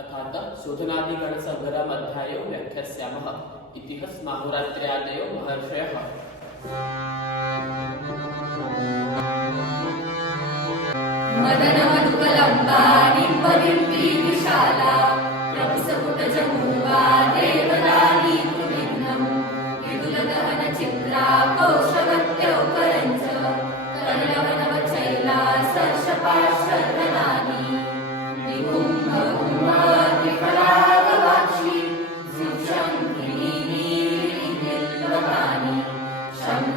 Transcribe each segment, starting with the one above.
अथात शोधनादिगणसङ्ग्रहम् अध्यायो व्याख्यास्यामः। इति स्माहुरात्र्यादयो महर्षयः। मदनमधुकलम्बानिम्बबिम्बीविशाला प्रभुसपुटजम्बूवा देवदानी कृविघ्नम्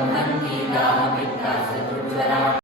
ब्रह्मन् गीता विद्या चतुर्चरा